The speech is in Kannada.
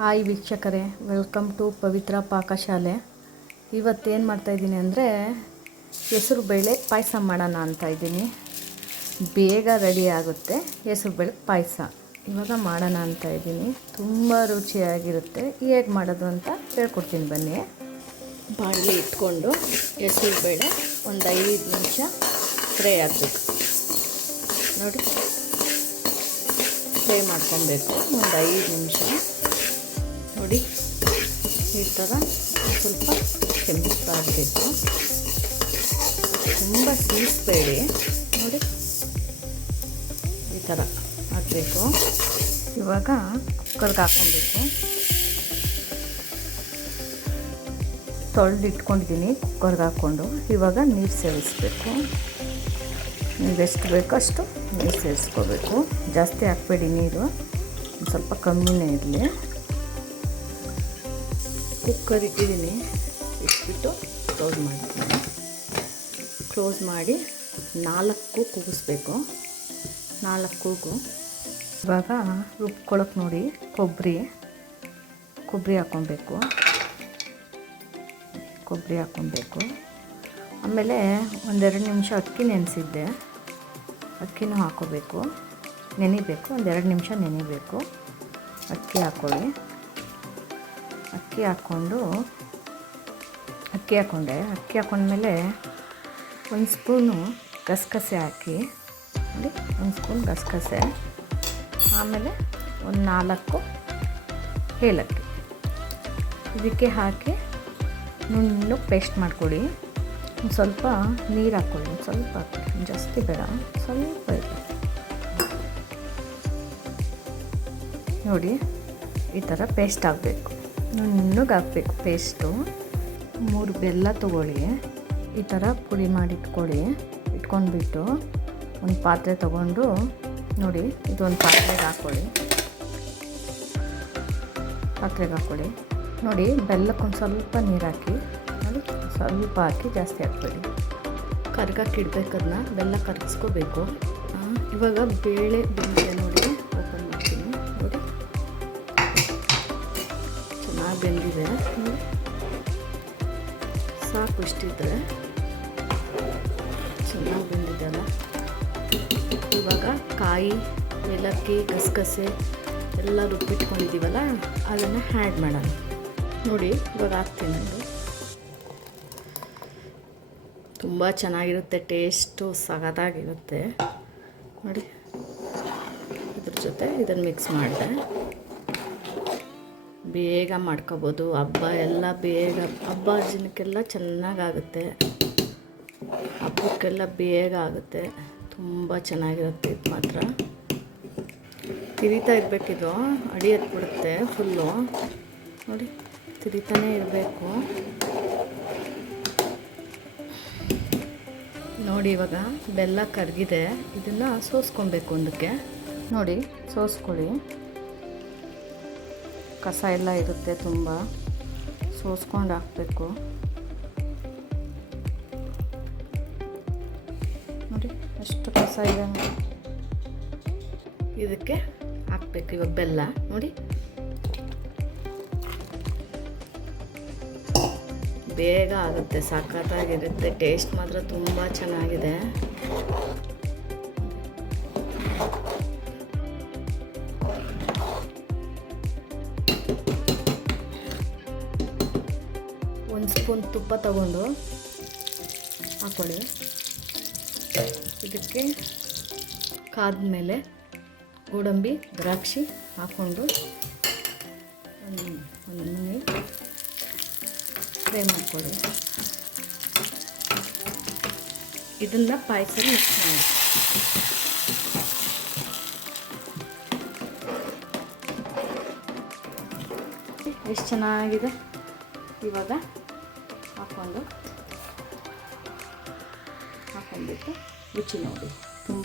ಹಾಯ್ ವೀಕ್ಷಕರೇ, ವೆಲ್ಕಮ್ ಟು ಪವಿತ್ರ ಪಾಕಶಾಲೆ. ಇವತ್ತೇನು ಮಾಡ್ತಾಯಿದ್ದೀನಿ ಅಂದರೆ, ಹೆಸರು ಬೇಳೆ ಪಾಯಸ ಮಾಡೋಣ ಅಂತ ಇದ್ದೀನಿ. ಬೇಗ ರೆಡಿ ಆಗುತ್ತೆ, ಹೆಸರು ಬೇಳೆ ಪಾಯಸ. ಇವಾಗ ಮಾಡೋಣ ಅಂತ ಇದ್ದೀನಿ. ತುಂಬ ರುಚಿಯಾಗಿರುತ್ತೆ. ಹೇಗೆ ಮಾಡೋದು ಅಂತ ಹೇಳ್ಕೊಡ್ತೀನಿ ಬನ್ನಿ. ಬಾಣಲಿ ಇಟ್ಕೊಂಡು ಹೆಸರು ಬೇಳೆ ಒಂದು ಐದು ನಿಮಿಷ ಫ್ರೈ ಆಗಬೇಕು. ನೋಡಿ. ಫ್ರೈ ಮಾಡ್ಕೊಬೇಕು. ಒಂದು ಐದು ನಿಮಿಷ. ನೋಡಿ. ಈ ಥರ ಸ್ವಲ್ಪ ಕೆಂಪಾಗಬೇಕು ತುಂಬ ಸೀಸ್ಬೇಡಿ ನೋಡಿ. ಈ ಥರ ಹಾಕಬೇಕು. ಇವಾಗ ಕುಕ್ಕರ್ಗೆ ಹಾಕ್ಕೊಬೇಕು. ತೊಳೆದು ಇಟ್ಕೊಂಡಿದ್ದೀನಿ ಕುಕ್ಕರ್ಗೆ ಹಾಕ್ಕೊಂಡು. ಇವಾಗ ನೀರು ಸೇವಿಸ್ಬೇಕು. ನೀವು ಎಷ್ಟು ಬೇಕೋ ಅಷ್ಟು ನೀರು ಸೇರಿಸ್ಕೋಬೇಕು ಜಾಸ್ತಿ ಹಾಕ್ಬೇಡಿ ನೀರು. ಸ್ವಲ್ಪ ಕಮ್ಮಿನೇ ಇರಲಿ. ಕುಕ್ಕರ್ ಇಟ್ಟಿದ್ದೀನಿ. ಇಟ್ಬಿಟ್ಟು ಕ್ಲೋಸ್ ಮಾಡ್ತೀನಿ. ಕ್ಲೋಸ್ ಮಾಡಿ ನಾಲ್ಕು ಕೂಗಿಸ್ಬೇಕು. ನಾಲ್ಕು ಕೂಗು. ಇವಾಗ ರುಬ್ಕೊಳಕ್ಕೆ ನೋಡಿ, ಕೊಬ್ಬರಿ. ಕೊಬ್ಬರಿ ಹಾಕ್ಕೊಬೇಕು. ಕೊಬ್ಬರಿ ಹಾಕ್ಕೊಬೇಕು. ಆಮೇಲೆ ಒಂದೆರಡು ನಿಮಿಷ ಅಕ್ಕಿ ನೆನೆಸಿದ್ದೆ. ಅಕ್ಕಿನೂ ಹಾಕ್ಕೋಬೇಕು. ನೆನಿಬೇಕು. ಒಂದೆರಡು ನಿಮಿಷ ನೆನಿಬೇಕು. ಅಕ್ಕಿ ಹಾಕ್ಕೊಳ್ಳಿ. ಅಕ್ಕಿ ಹಾಕ್ಕೊಂಡು, ಅಕ್ಕಿ ಹಾಕ್ಕೊಂಡೆ ಅಕ್ಕಿ ಹಾಕ್ಕೊಂಡ್ಮೇಲೆ ಒಂದು ಸ್ಪೂನು ಗಸಗಸೆ ಹಾಕಿ, ನೋಡಿ, ಒಂದು ಸ್ಪೂನ್ ಗಸಗಸೆ. ಆಮೇಲೆ ಒಂದು ನಾಲ್ಕು ಏಲಕ್ಕಿ. ಇದಕ್ಕೆ ಹಾಕಿ ನುಣ್ಣು ಪೇಸ್ಟ್ ಮಾಡ್ಕೊಳ್ಳಿ ಒಂದು ಸ್ವಲ್ಪ ನೀರು ಹಾಕ್ಕೊಳ್ಳಿ ಒಂದು ಸ್ವಲ್ಪ ಹಾಕ್ಕೊಳ್ಳಿ ಜಾಸ್ತಿ ಬೇಡ. ಸ್ವಲ್ಪ ಇದೆ. ನೋಡಿ, ಈ ಥರ ಪೇಸ್ಟ್ ಆಗಬೇಕು. ನುಣ್ಣಗೆ ಪೇಸ್ಟು. ಮೂರು ಬೆಲ್ಲ ತೊಗೊಳ್ಳಿ. ಈ ಥರ ಪುಡಿ ಮಾಡಿ ಇಟ್ಕೊಳ್ಳಿ ಇಟ್ಕೊಂಡ್ಬಿಟ್ಟು ಒಂದು ಪಾತ್ರೆ ತೊಗೊಂಡು ನೋಡಿ, ಇದೊಂದು ಪಾತ್ರೆಗೆ ಹಾಕ್ಕೊಳ್ಳಿ. ಪಾತ್ರೆಗೆ ಹಾಕ್ಕೊಳ್ಳಿ. ನೋಡಿ ಬೆಲ್ಲಕ್ಕೊಂದು ಸ್ವಲ್ಪ ನೀರು ಹಾಕಿ ನೋಡಿ ಸ್ವಲ್ಪ ಹಾಕಿ ಜಾಸ್ತಿ ಹಾಕ್ಬೇಡಿ. ಕರ್ಗಕ್ಕೆ ಇಡ್ಬೇಕು ಅದನ್ನ, ಬೆಲ್ಲ ಕರಗಿಸ್ಕೋಬೇಕು. ಇವಾಗ ಬೇಳೆ ಬೆಂದಿದೆ ನೋಡಿ ಬೆಂದಿದೆ. ಸಾಕು ಇಷ್ಟಿದ್ರೆ. ಚೆನ್ನಾಗಿ ಬೆಂದಿದೆ ಅಲ್ಲ? ಇವಾಗ ಕಾಯಿ, ಏಲಕ್ಕಿ, ಗಸಗಸೆ ಎಲ್ಲ ರುಬ್ಬಿಟ್ಕೊಂಡಿದ್ದೀವಲ್ಲ ಅದನ್ನು ಹ್ಯಾಡ್ ಮಾಡೋಣ. ನೋಡಿ, ಇವಾಗ ಹಾಕ್ತೀನಿ ನಾನು. ತುಂಬ ಚೆನ್ನಾಗಿರುತ್ತೆ ಟೇಸ್ಟು ಸಗದಾಗಿರುತ್ತೆ. ನೋಡಿ, ಇದ್ರ ಜೊತೆ ಇದನ್ನು ಮಿಕ್ಸ್ ಮಾಡಿದೆ. ಬೇಗ ಮಾಡ್ಕೋಬೋದು. ಹಬ್ಬ ಎಲ್ಲ ಬೇಗ, ಹಬ್ಬ ಜನಕ್ಕೆಲ್ಲ ಚೆನ್ನಾಗಾಗುತ್ತೆ. ಹಬ್ಬಕ್ಕೆಲ್ಲ ಬೇಗ ಆಗುತ್ತೆ. ತುಂಬ ಚೆನ್ನಾಗಿರುತ್ತೆ ಇದು ಮಾತ್ರ. ತಿರಿತಾ ಇರಬೇಕಿದು ಅಡಿ ಎತ್ಬಿಡುತ್ತೆ ಫುಲ್ಲು. ನೋಡಿ, ತಿರಿತಾನೇ ಇರಬೇಕು. ನೋಡಿ ಇವಾಗ ಬೆಲ್ಲ ಕರಗಿದೆ ಇದನ್ನು ಸೋಸ್ಕೊಬೇಕು ಒಂದಕ್ಕೆ. ನೋಡಿ, ಸೋಸ್ಕೊಳ್ಳಿ. ಕಸ ಎಲ್ಲ ಇರುತ್ತೆ ತುಂಬ. ಸೋಸ್ಕೊಂಡು ಹಾಕಬೇಕು ನೋಡಿ, ಅಷ್ಟು ಕಸ ಇದೆ ಇದಕ್ಕೆ ಹಾಕ್ಬೇಕು ಇವಾಗ ಬೆಲ್ಲ. ನೋಡಿ. ಬೇಗ ಆಗುತ್ತೆ, ಸಖತ್ತಾಗಿರುತ್ತೆ ಟೇಸ್ಟ್ ಮಾತ್ರ ತುಂಬ ಚೆನ್ನಾಗಿದೆ. ಸ್ಪೂನ್ ತುಪ್ಪ ತಗೊಂಡು ಹಾಕೊಳ್ಳಿ. ಇದಕ್ಕೆ ಕಾದ ಮೇಲೆ ಗೋಡಂಬಿ, ದ್ರಾಕ್ಷಿ ಹಾಕ್ಕೊಂಡು ಒಂದು ಫ್ರೈ ಮಾಡ್ಕೊಳ್ಳಿ. ಇದನ್ನ ಪಾಯಸ ಮಿಕ್ಸ್ ಮಾಡಿ. ಎಷ್ಟು ಚೆನ್ನಾಗಿದೆ ಇವಾಗ? ಹಾಕ್ಕೊಂಡು ಹಾಕ್ಕೊಂಡ್ಬಿಟ್ಟು ರುಚಿ ನೋಡಿ. ತುಂಬ